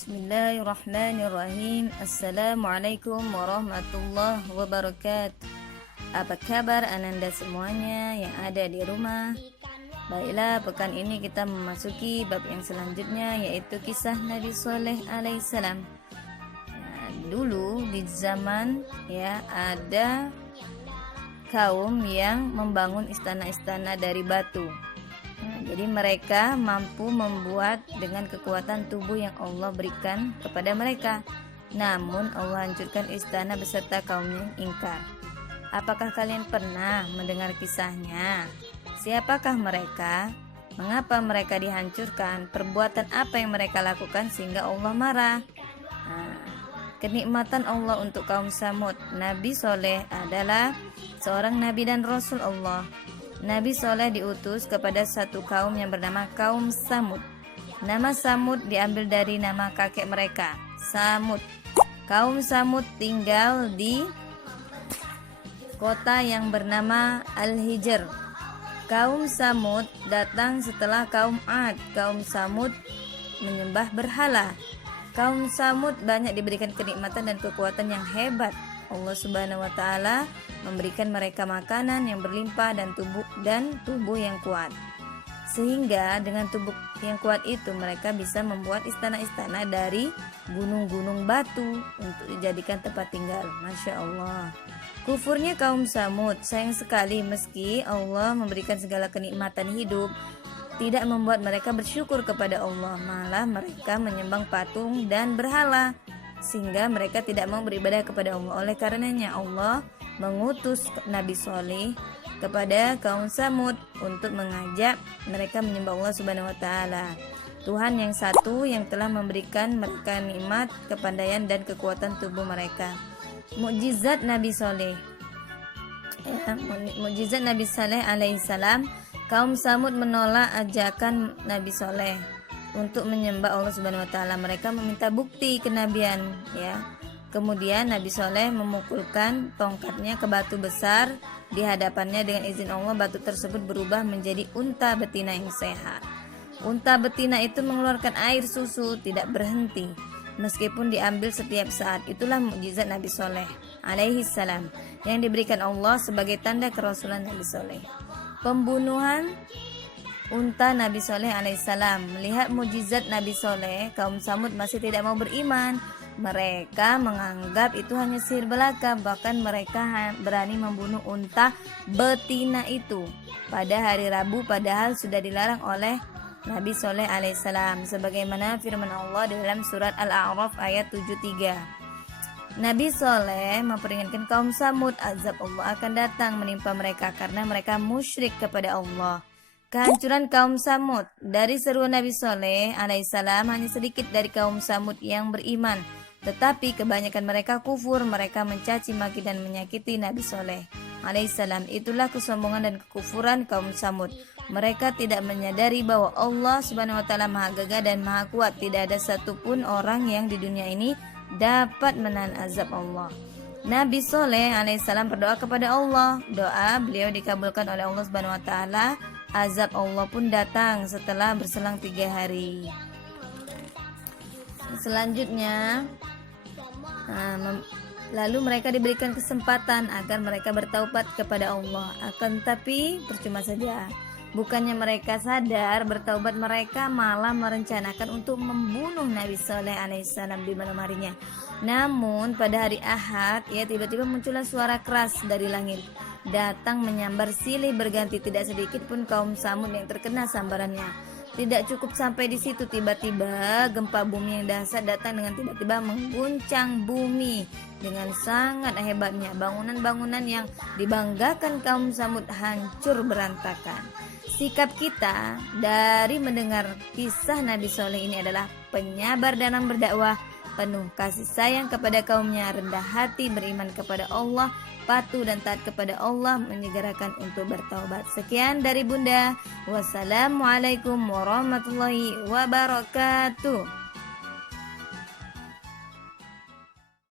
Bismillahirrahmanirrahim. Assalamualaikum warahmatullahi wabarakatuh. Apa kabar ananda semuanya yang ada di rumah? Baiklah, pekan ini kita memasuki bab yang selanjutnya, yaitu kisah Nabi Soleh alaihissalam. Dulu di zaman ada kaum yang membangun istana-istana dari batu. Jadi mereka mampu membuat dengan kekuatan tubuh yang Allah berikan kepada mereka. Namun Allah hancurkan istana beserta kaumnya yang ingkar. Apakah kalian pernah mendengar kisahnya? Siapakah mereka? Mengapa mereka dihancurkan? Perbuatan apa yang mereka lakukan sehingga Allah marah? Kenikmatan Allah untuk kaum Samud. Nabi Soleh adalah seorang nabi dan rasul Allah. Nabi Soleh diutus kepada satu kaum yang bernama kaum Samud. Nama Samud diambil dari nama kakek mereka, Samud. Kaum Samud tinggal di kota yang bernama Al-Hijr. Kaum Samud datang setelah kaum Ad. Kaum Samud menyembah berhala. Kaum Samud banyak diberikan kenikmatan dan kekuatan yang hebat. Allah Subhanahu wa taala memberikan mereka makanan yang berlimpah dan tubuh yang kuat. Sehingga dengan tubuh yang kuat itu mereka bisa membuat istana-istana dari gunung-gunung batu untuk dijadikan tempat tinggal. Masya Allah. Kufurnya kaum Samud, sayang sekali meski Allah memberikan segala kenikmatan hidup, tidak membuat mereka bersyukur kepada Allah, malah mereka menyembah patung dan berhala, sehingga mereka tidak mau beribadah kepada Allah. Oleh karenanya Allah mengutus Nabi Soleh kepada kaum Samud untuk mengajak mereka menyembah Allah Subhanahu wa taala, Tuhan yang satu yang telah memberikan mereka nikmat, kepandaian dan kekuatan tubuh mereka. Mukjizat Nabi Soleh. Mukjizat Nabi Soleh alaihissalam. Kaum Samud menolak ajakan Nabi Soleh untuk menyembah Allah Subhanahu wa taala. Mereka meminta bukti kenabian, Kemudian Nabi Soleh memukulkan tongkatnya ke batu besar di hadapannya. Dengan izin Allah, batu tersebut berubah menjadi unta betina yang sehat. Unta betina itu mengeluarkan air susu tidak berhenti meskipun diambil setiap saat. Itulah mukjizat Nabi Soleh alaihi salam yang diberikan Allah sebagai tanda kerasulan Nabi Soleh. Pembunuhan unta Nabi Soleh alaihissalam. Melihat mukjizat Nabi Soleh, kaum Samud masih tidak mau beriman. Mereka menganggap itu hanya sihir belaka. Bahkan mereka berani membunuh unta betina itu pada hari Rabu, padahal sudah dilarang oleh Nabi Soleh alaihissalam, sebagaimana firman Allah di dalam surat Al-A'raf ayat 73. Nabi Soleh memperingatkan kaum Samud, azab Allah akan datang menimpa mereka karena mereka musyrik kepada Allah. Kehancuran kaum Samud. Dari seruan Nabi Soleh alaihissalam, hanya sedikit dari kaum Samud yang beriman, tetapi kebanyakan mereka kufur. Mereka mencaci maki dan menyakiti Nabi Soleh alaihissalam. Itulah kesombongan dan kekufuran kaum Samud. Mereka tidak menyadari bahwa Allah Subhanahu wa taala Maha Gagah dan Maha Kuat. Tidak ada satupun orang yang di dunia ini dapat menahan azab Allah. Nabi Soleh alaihissalam berdoa kepada Allah. Doa beliau dikabulkan oleh Allah Subhanahu wa taala. Azab Allah pun datang setelah berselang 3 hari. Selanjutnya lalu mereka diberikan kesempatan agar mereka bertaubat kepada Allah. Akan tetapi percuma saja. Bukannya mereka sadar bertaubat, mereka malah merencanakan untuk membunuh Nabi Soleh alaihissalam di malam harinya. Namun pada hari Ahad, tiba-tiba muncullah suara keras dari langit, datang menyambar silih berganti. Tidak sedikit pun kaum Samud yang terkena sambarannya. Tidak cukup sampai di situ, tiba-tiba gempa bumi yang dahsyat datang dengan tiba-tiba mengguncang bumi dengan sangat hebatnya. Bangunan-bangunan yang dibanggakan kaum Samud hancur berantakan. Sikap kita dari mendengar kisah Nabi Soleh ini adalah penyabar dalam berdakwah, penuh kasih sayang kepada kaumnya, rendah hati, beriman kepada Allah, patuh dan taat kepada Allah, menyegerakan untuk bertaubat. Sekian dari Bunda. Wassalamualaikum warahmatullahi wabarakatuh.